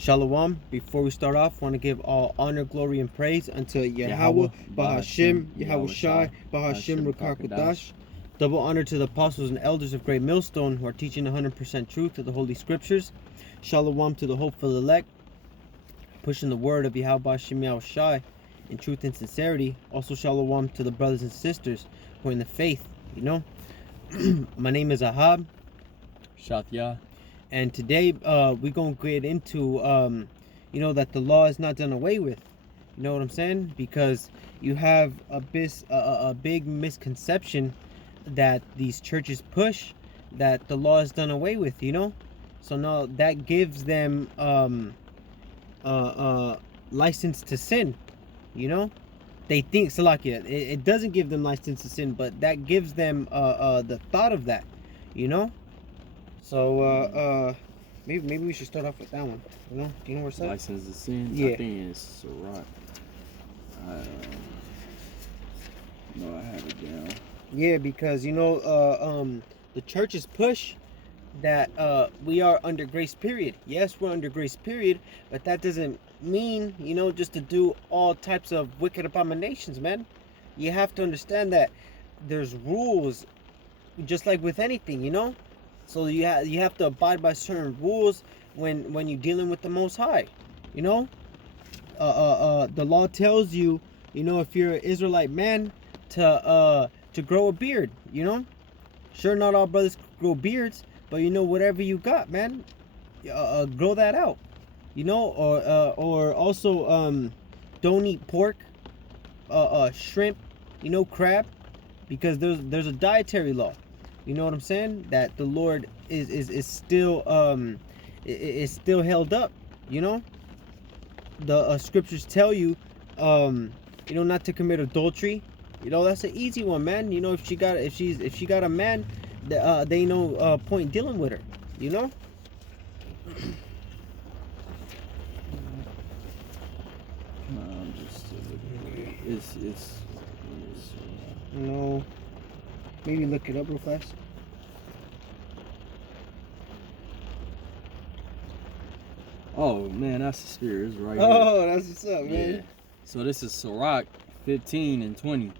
Shalom. Before we start off, I want to give all honor, glory, and praise unto Yahweh, Bahashim, Yahweh Shai, Bahashim, Rukakwadash. Double honor to the apostles and elders of Great Millstone who are teaching 100% truth of the Holy Scriptures. Shalom to the hopeful elect, pushing the word of Yahweh Bahashim, Yahweh Shai in truth and sincerity. Also, shalom to the brothers and sisters who are in the faith, My name is Ahab. Shatya. And today we're going to get into, that the law is not done away with. You know what I'm saying? Because you have a big misconception that these churches push that the law is done away with, So now that gives them license to sin, They think, Salakia, it doesn't give them license to sin, but that gives them the thought of that, So maybe we should start off with that one. Do you know where it's at? License to sin. Yeah. I think it's Sirach. No, I have it down. Yeah, because the churches push that we are under grace period. Yes, we're under grace period, but that doesn't mean just to do all types of wicked abominations, man. You have to understand that there's rules, just like with anything, So you have to abide by certain rules when you're dealing with the Most High, The law tells you, if you're an Israelite man, to grow a beard, Sure, not all brothers grow beards, but whatever you got, man, grow that out, Or also don't eat pork, shrimp, crab, because there's a dietary law. You know what I'm saying? That the Lord is still held up. The scriptures tell you, not to commit adultery. That's an easy one, man. If she got a man, they ain't no point dealing with her. I'm just it's Maybe look it up real fast. Oh man, that's the spirit. It's right Oh, here. that's what's up, man. Yeah. So this is Sirach 15 and 20.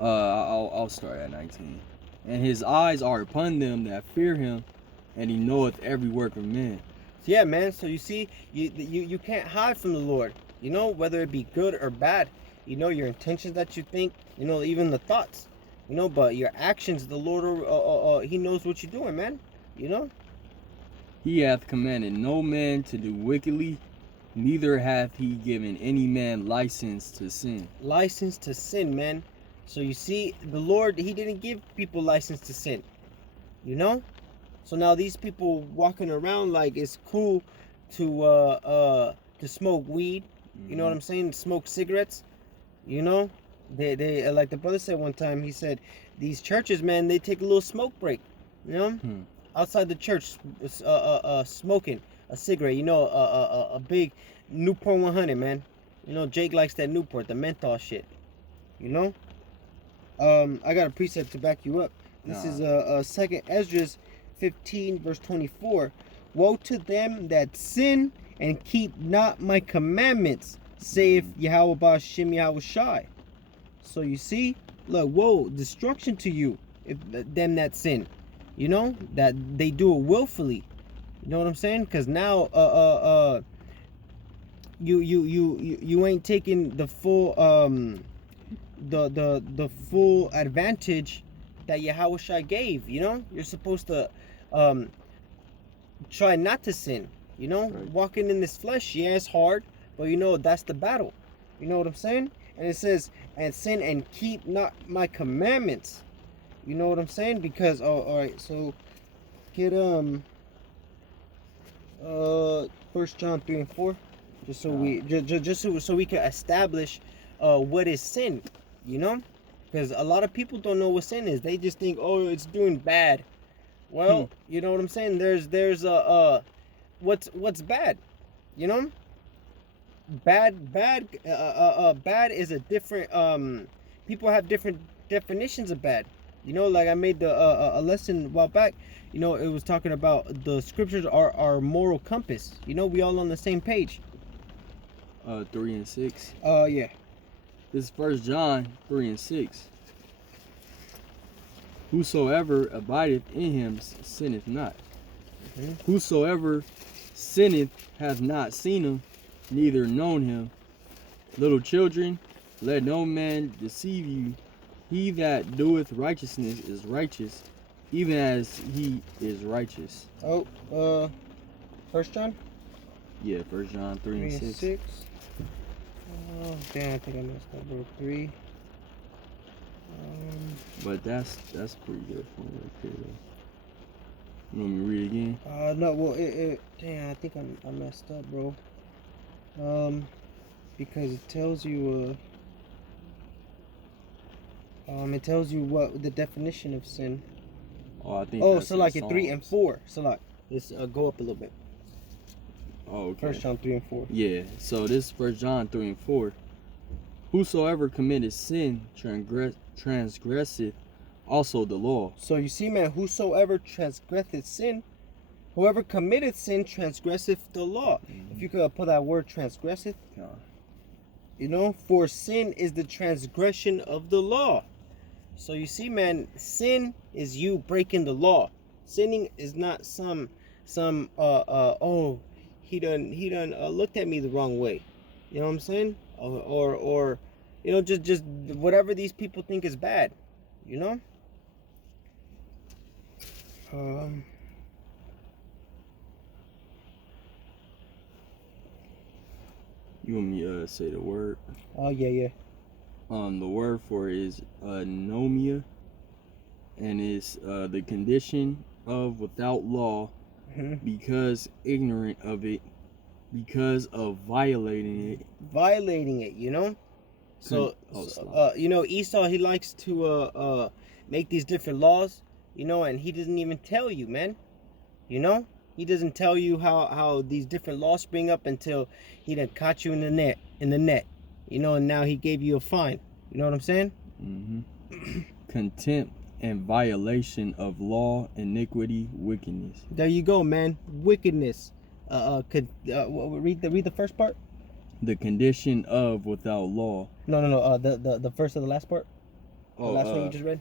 I'll start at 19. And his eyes are upon them that fear him, and he knoweth every work of men. Yeah, man. So you see, you can't hide from the Lord. Whether it be good or bad. Your intentions that you think. Even the thoughts. But your actions, the Lord, He knows what you're doing, man. He hath commanded no man to do wickedly, neither hath he given any man license to sin. License to sin, man. So you see, the Lord, He didn't give people license to sin. So now these people walking around like it's cool to smoke weed. You know what I'm saying? Smoke cigarettes. They like the brother said one time. He said these churches, man, they take a little smoke break. Outside the church, smoking a cigarette. A big Newport 100, man. Jake likes that Newport, the menthol shit. I got a precept to back you up. This is 2nd Esdras 15 verse 24. Woe to them that sin and keep not my commandments, saith Yahweh Bahashim Yahweh Shai. So you see, look, woe, destruction to you if them that sin, that they do it willfully. You know what I'm saying? Because now you ain't taking the full the full advantage that Yahweh Shai gave. You're supposed to try not to sin. Right. Walking in this flesh, yeah, it's hard, but that's the battle. You know what I'm saying? And it says, and sin and keep not my commandments. You know what I'm saying? Because all right, so get 1 John 3 and 4, just so we can establish what is sin. Because a lot of people don't know what sin is. They just think, oh, it's doing bad. Well, you know what I'm saying? There's what's bad, bad is a different people have different definitions of bad. Like I made a lesson a while back. you know, it was talking about the scriptures are our moral compass. You know, we all on the same page. 3 and 6. Yeah. This is 1 John 3 and 6. Whosoever abideth in him sinneth not. Mhm. Whosoever sinneth hath not seen him, neither known him. Little children, let no man deceive you. He that doeth righteousness is righteous, even as he is righteous. Oh, 1 John Yeah, 1 John 3 and 6. Oh, damn, I think I messed up, bro. 3. But that's pretty good for me right there, though. You want me to read it again? No, well, damn, I think I messed up, bro. Because it tells you, it tells you what the definition of sin. Oh, I think. Oh, that's so like in at 3 and Psalms. 4. So like, let's go up a little bit. Oh, okay. 1 John 3 and 4. Yeah, so this is 1 John 3 and 4. Whosoever committeth sin transgresseth also the law. So you see, man, whosoever transgresseth sin, whoever committed sin transgresseth the law. If you could put that word transgresseth, Yeah. you know, for sin is the transgression of the law. So you see, man, sin is you breaking the law. Sinning is not some oh, he done looked at me the wrong way. You know what I'm saying? Or you know, just whatever these people think is bad, you know? You want me to say the word? Oh yeah. The word for it is nomia, and it's the condition of without law, Mhm. because ignorant of it, because of violating it. Violating it, you know? So, you know, Esau, he likes to make these different laws, you know, and he doesn't even tell you, man. You know? He doesn't tell you how these different laws spring up until he done caught you in the net. You know, and now he gave you a fine. You know what I'm saying? Contempt and violation of law, iniquity, wickedness. There you go, man. Wickedness. Read the first part. The condition of without law. No. The first of the last part. The last one you just read.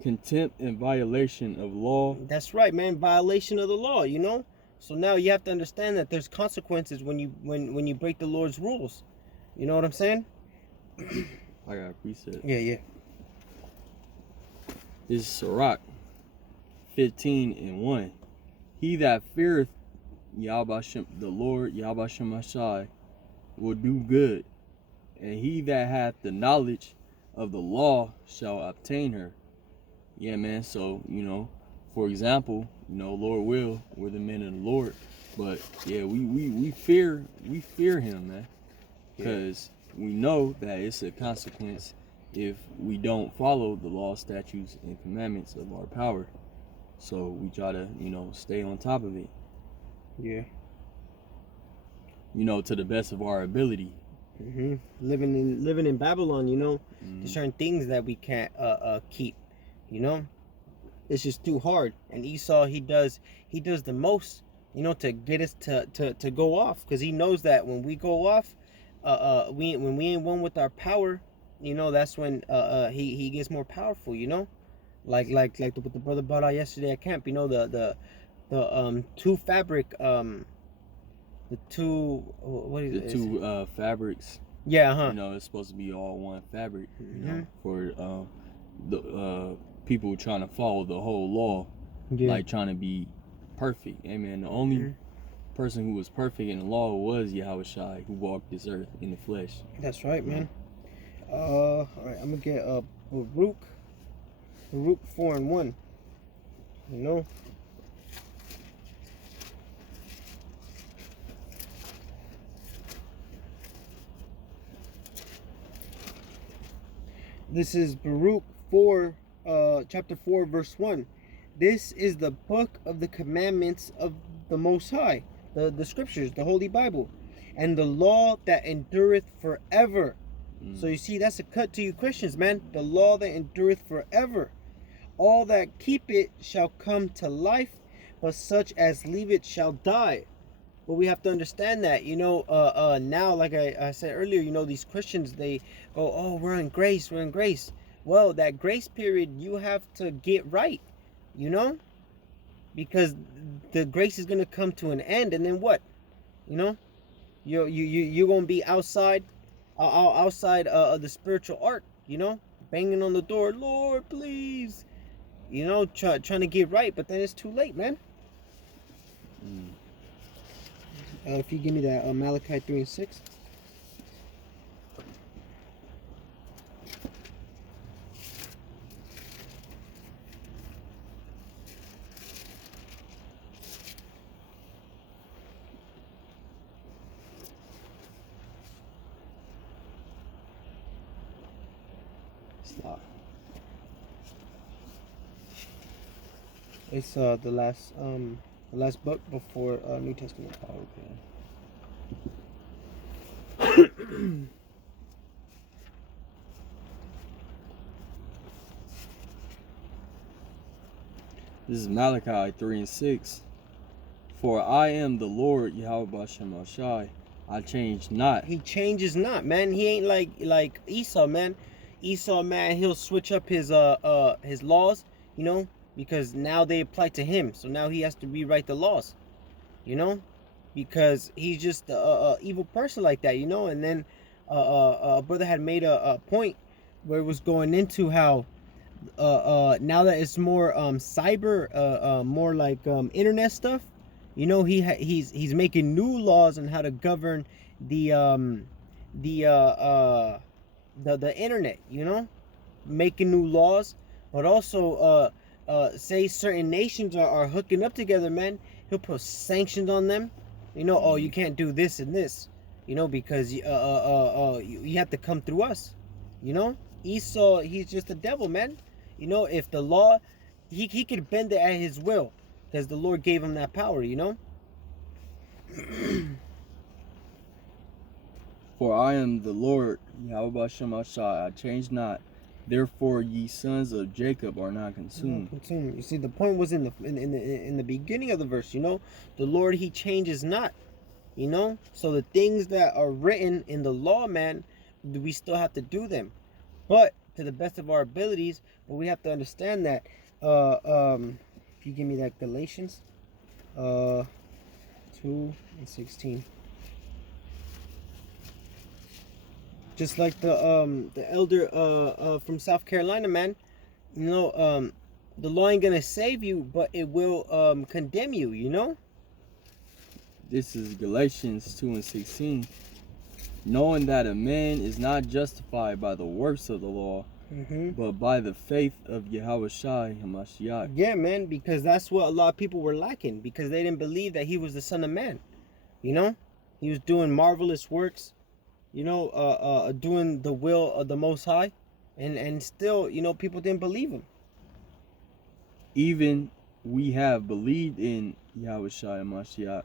Contempt and violation of law. That's right, man. Violation of the law. You know. So now you have to understand that there's consequences when you break the Lord's rules. You know what I'm saying? I got a precept. Yeah. This is Sirach 15 and 1. He that feareth Yahbashem, the Lord Yahbashem Ashai, will do good, and he that hath the knowledge of the law shall obtain her. Yeah, man. So, you know, for example, you know, Lord will, we're the men of the Lord, but yeah, we fear him, man, because we know that it's a consequence if we don't follow the law, statutes, and commandments of our power. So we try to, you know, stay on top of it. Yeah. You know, to the best of our ability. Living in Babylon, you know, there's certain things that we can't keep. You know, it's just too hard. And Esau, he does the most, you know, to get us to go off, because he knows that when we go off, when we ain't one with our power, you know, that's when he gets more powerful. You know, like what the brother brought out yesterday at camp. You know, the two fabric the two what is the it? two fabrics. Yeah, You know, it's supposed to be all one fabric. You know, for the people trying to follow the whole law, like trying to be perfect. Amen. The only person who was perfect in the law was Yahweh Shai, who walked this earth in the flesh. That's right, man. All right, I'm gonna get Baruch 4 and 1. You know. This is Baruch 4, chapter 4, verse 1. This is the book of the commandments of the Most High, the scriptures, the Holy Bible, and the law that endureth forever. So you see, that's a cut to you Christians, man. The law that endureth forever. All that keep it shall come to life but such as leave it shall die. But we have to understand that, now, like I said earlier, these Christians, they go, oh, we're in grace, we're in grace. Well, that grace period, you have to get right, you know, because the grace is gonna come to an end, and then what, you know, you're gonna be outside, outside of the spiritual ark, banging on the door, Lord, please, trying to get right, but then it's too late, man. If you give me that Malachi 3:6. Stop. It's the last book before New Testament. Oh, okay. This is Malachi 3:6. For I am the Lord Yahweh Shemashai. I change not. He changes not, man. He ain't like Esau, man. Esau, man, he'll switch up his laws, because now they apply to him. So now he has to rewrite the laws, because he's just a evil person like that, And then a brother had made a point where it was going into how now that it's more cyber, more like internet stuff, he's making new laws on how to govern the internet, making new laws, but also say certain nations are hooking up together, man. He'll put sanctions on them, oh, you can't do this and this, because you have to come through us, Esau, he's just a devil, man. If the law, he could bend it at his will, because the Lord gave him that power, For I am the Lord Yahweh Shemashai. I change not. Therefore, ye sons of Jacob are not consumed. You see, the point was in the beginning of the verse. The Lord, he changes not. So the things that are written in the law, man, we still have to do them, but to the best of our abilities. But we have to understand that. If you give me that Galatians 2:16. Just like the elder from South Carolina, man, the law ain't gonna save you, but it will condemn you, This is Galatians 2:16. Knowing that a man is not justified by the works of the law, but by the faith of Yahweh Shai HaMashiach. Yeah, man, because that's what a lot of people were lacking, because they didn't believe that he was the Son of Man. He was doing marvelous works, doing the will of the Most High, and still, people didn't believe him. Even we have believed in Yahweh Shai HaMashiach,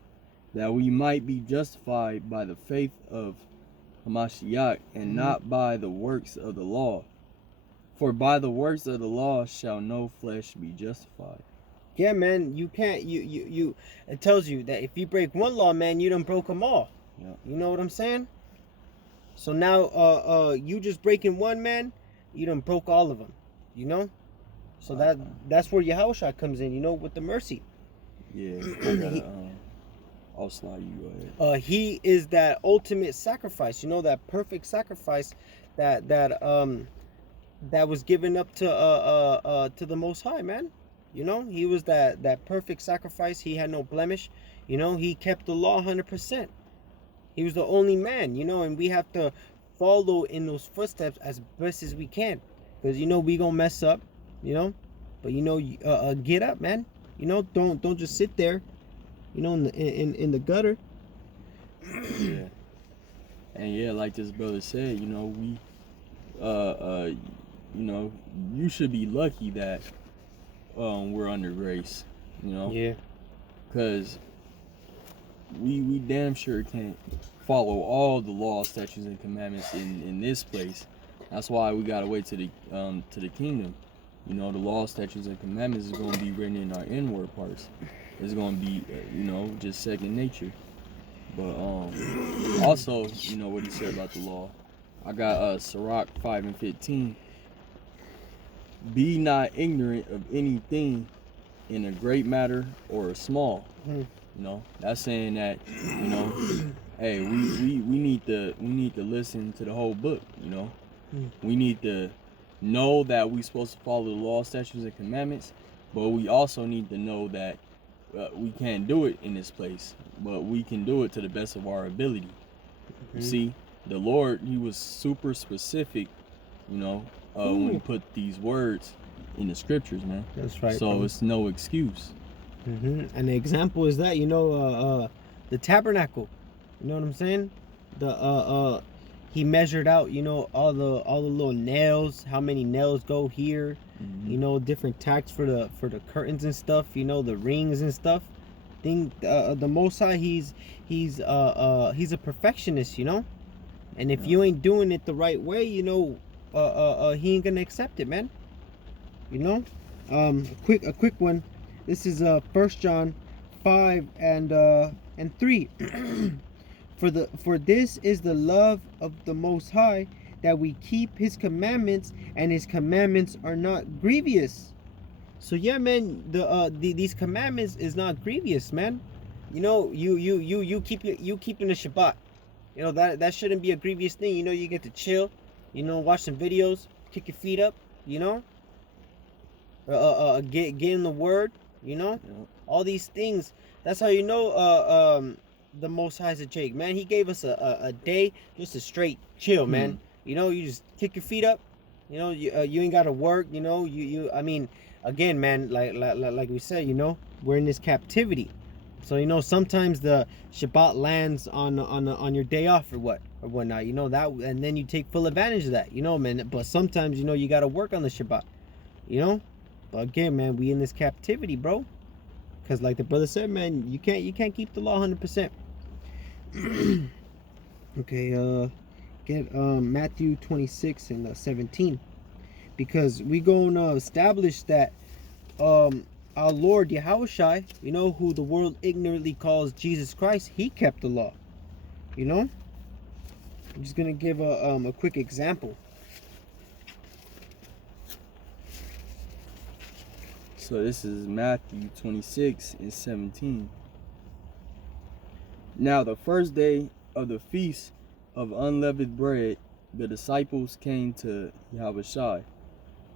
that we might be justified by the faith of HaMashiach, and not by the works of the law. For by the works of the law shall no flesh be justified. Yeah, man, you can't. You. It tells you that if you break one law, man, you done broke them all. Yeah. You know what I'm saying? So now, you just breaking one, man, you done broke all of them. So that's where Yahushua comes in. With the mercy. Yeah. I'll slide you ahead. He is that ultimate sacrifice. That perfect sacrifice that was given up to the Most High, man. He was that perfect sacrifice. He had no blemish. He kept the law 100%. He was the only man, and we have to follow in those footsteps as best as we can, because we gonna mess up, but get up, man. Don't just sit there, in the gutter. Yeah. And yeah, like this brother said, we you should be lucky that we're under grace, Yeah. because we damn sure can't follow all the laws, statutes, and commandments in this place. That's why we gotta wait to the kingdom. The law, statutes, and commandments is gonna be written in our inward parts. it's gonna be just second nature. But also, what he said about the law. I got Sirach 5:15. Be not ignorant of anything in a great matter or a small. That's saying that, hey, we need to listen to the whole book. We need to know that we're supposed to follow the law, statutes, and commandments, but we also need to know that we can't do it in this place, but we can do it to the best of our ability. You see, the Lord, he was super specific, when he put these words in the scriptures, man. That's right. So it's no excuse. And the example is that, the tabernacle. You know what I'm saying? He measured out, all the little nails, how many nails go here, different tacks for the curtains and stuff, the rings and stuff. The Most High, he's a perfectionist, and if you ain't doing it the right way, he ain't gonna accept it, man. A quick one. This is 1 John 5 and 3. For this is the love of the Most High, that we keep his commandments, and his commandments are not grievous. So yeah, man, these commandments is not grievous, man. You keeping the Shabbat. That shouldn't be a grievous thing. You get to chill, watch some videos, kick your feet up, get in the word, all these things. That's how the Most High is a Jake, man. He gave us a day just to straight chill, man. You just kick your feet up. You ain't gotta work. I mean, again, man, like we said, we're in this captivity. So sometimes the Shabbat lands on your day off or whatnot. That, and then you take full advantage of that. Man. But sometimes you gotta work on the Shabbat. But again, man, we in this captivity, bro. Because like the brother said, man, you can't keep the law 100%. Okay, get Matthew 26 and 17, because we gonna establish that our Lord Yahushua, who the world ignorantly calls Jesus Christ, he kept the law. I'm just gonna give a quick example. So this is Matthew 26 and 17. Now the first day of the feast of unleavened bread, the disciples came to Yahushua,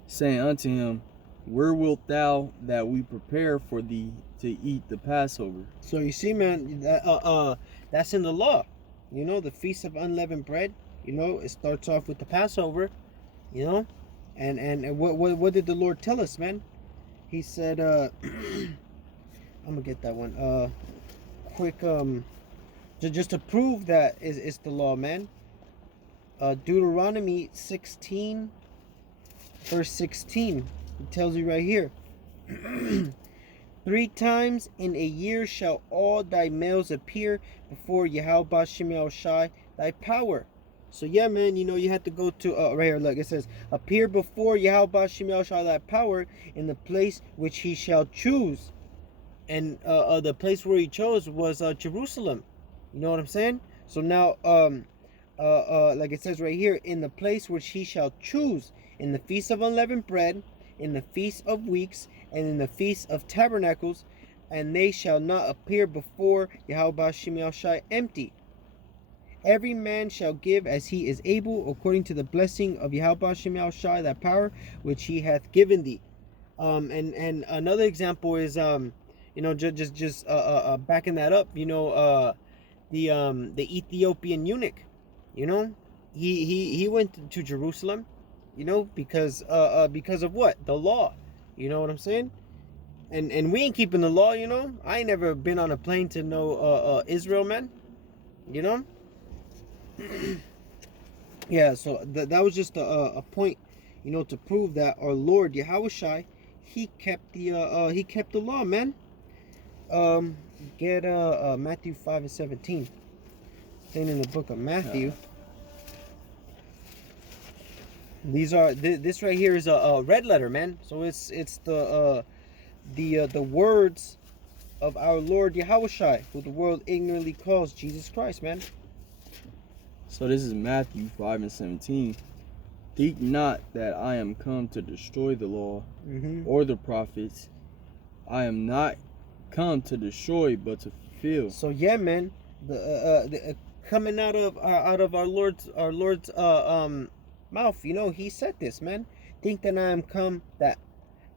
saying unto him, Where wilt thou that we prepare for thee to eat the Passover? So you see, man, that's in the law. The feast of unleavened bread. It starts off with the Passover. And what did the Lord tell us, man? He said, I'm gonna get that one. Quick, just to prove that it's the law, man. Deuteronomy 16, verse 16. It tells you right here. 3 times in a year shall all thy males appear before Yahweh Shem Shai, thy power. So yeah, man, you have to go to right here. Look, it says, appear before Yahweh Shem Shai, thy power, in the place which he shall choose. And the place where he chose was Jerusalem. You know what I'm saying? So now, like it says right here, in the place which he shall choose, in the feast of unleavened bread, in the feast of weeks, and in the feast of tabernacles, and they shall not appear before Yahweh Shem Shai empty. Every man shall give as he is able, according to the blessing of Yahweh Shem Shai, that power which he hath given thee. And another example is just backing that up. The Ethiopian eunuch. He went to Jerusalem. Because of what? The law. You know what I'm saying? And we ain't keeping the law. I ain't never been on a plane to no Israel, man. Yeah, so that was just a point, to prove that our Lord Yahushua, he kept the law, man. Get Matthew 5 and 17. Staying in the book of Matthew. This right here is a red letter, man. So it's the words of our Lord Yahushua, who the world ignorantly calls Jesus Christ, man. So this is Matthew 5:17. Think not that I am come to destroy the law or the prophets. I am not come to destroy, but to fulfill. So yeah, man, the coming out of our Lord's mouth, you know, he said this, man. Think that I am come that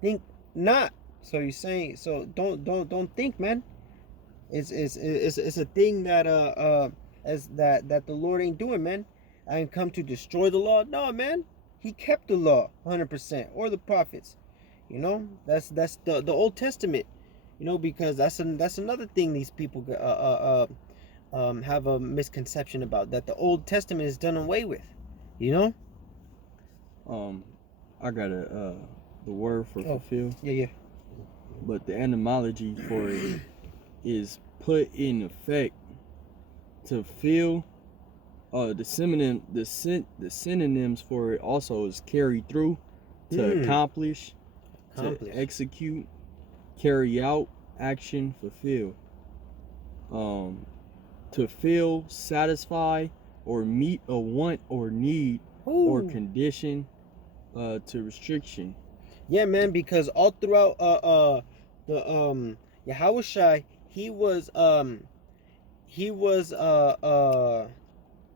think not. So you're saying, so don't think, man. It's a thing that as that the Lord ain't doing, man. I ain't come to destroy the law. No, man. He kept the law 100%, or the prophets. You know, that's the Old Testament. You know, because that's another thing these people have a misconception about, that the Old Testament is done away with. You know. I got the word for fulfill. Yeah. But the etymology for it is put in effect. To fill. The synonyms for it also is carry through, to accomplish, to execute, carry out, action, fulfill. To fill, satisfy, or meet a want or need or condition, to restriction. Yeah, man, because all throughout the Yahushua, he was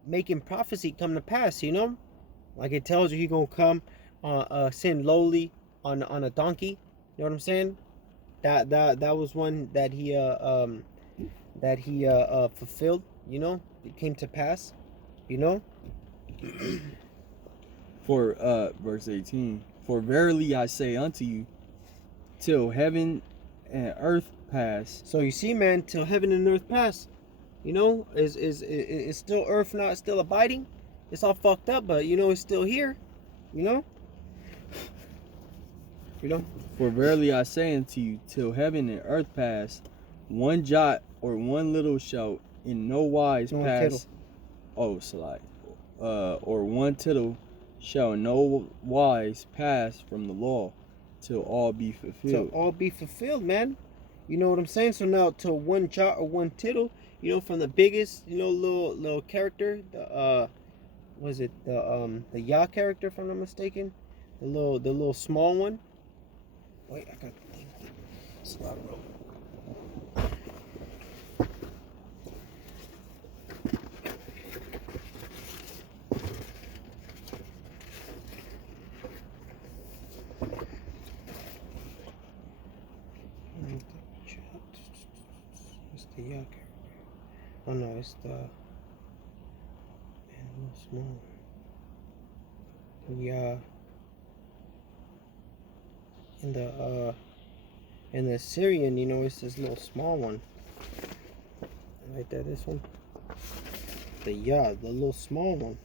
making prophecy come to pass, you know? Like it tells you he gonna come sitting lowly on a donkey. You know what I'm saying? That was one that he fulfilled, you know? It came to pass, you know? For verse 18, for verily I say unto you, till heaven and earth pass. So you see, man, till heaven and earth pass, you know, is still earth not still abiding? It's all fucked up, but you know it's still here, you know. You know. For verily I say unto you, till heaven and earth pass, one jot or one little shall in no wise pass. Or one tittle shall in no wise pass from the law, till all be fulfilled. Till all be fulfilled, man. You know what I'm saying? So now, till one jot or one tittle, you know, from the biggest, you know, little character, the was it the Yah character, if I'm not mistaken, the little small one. Wait, I got the thing. Slot rope. It's the Yah character. Oh no, it's the little small. Yeah. In the Syrian, you know, it's this little small one. Right there, this one. The little small one.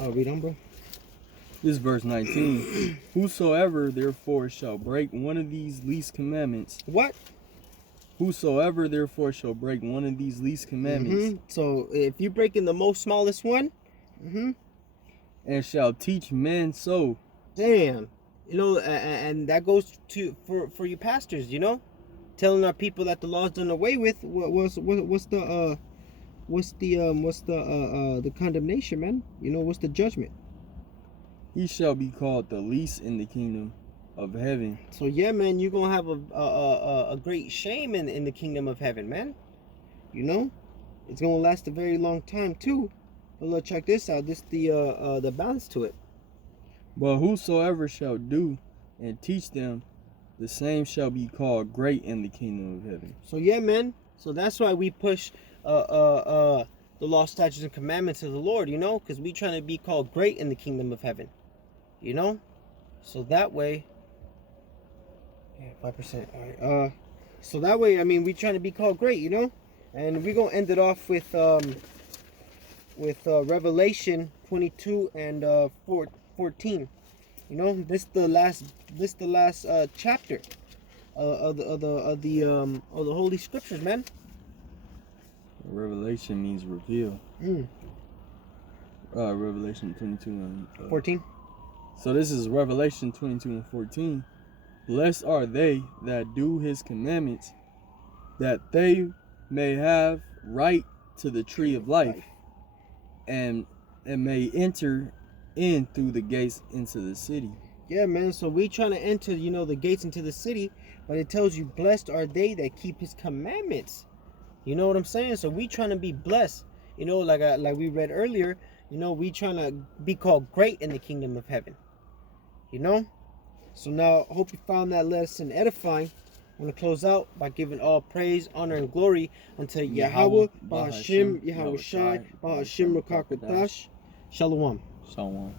Read on, bro. This is verse 19. Whosoever therefore shall break one of these least commandments. What? Whosoever therefore shall break one of these least commandments. So if you're breaking the most smallest one, and shall teach men so. Damn. You know, and that goes for you pastors, you know, telling our people that the law's done away with. What's the condemnation, man? You know, what's the judgment? He shall be called the least in the kingdom of heaven. So yeah, man, you're gonna have a great shame in the kingdom of heaven, man. You know, it's gonna last a very long time too. But look, check this out. This the balance to it. But whosoever shall do and teach them, the same shall be called great in the kingdom of heaven. So yeah, man. So that's why we push the law, statutes, and commandments of the Lord. You know, because we trying to be called great in the kingdom of heaven. You know, so that way. Yeah, 5%. All right. So that way, I mean, we trying to be called great. You know, and we're gonna end it off with Revelation 22 and 14. You know, this the last chapter of the Holy Scriptures, man. Revelation means reveal. Revelation 22 and 14. So this is Revelation 22:14. Blessed are they that do his commandments, that they may have right to the tree of life, and may enter in through the gates into the city. Yeah, man. So we trying to enter, the gates into the city, but it tells you, blessed are they that keep his commandments. You know what I'm saying? So we trying to be blessed. Like we read earlier, we trying to be called great in the kingdom of heaven. So now, hope you found that lesson edifying. I'm going to close out by giving all praise, honor, and glory unto Yahweh, Bahashim, Yahweh Shai, Bahashim Rakakwadash. Shalom. Shalom.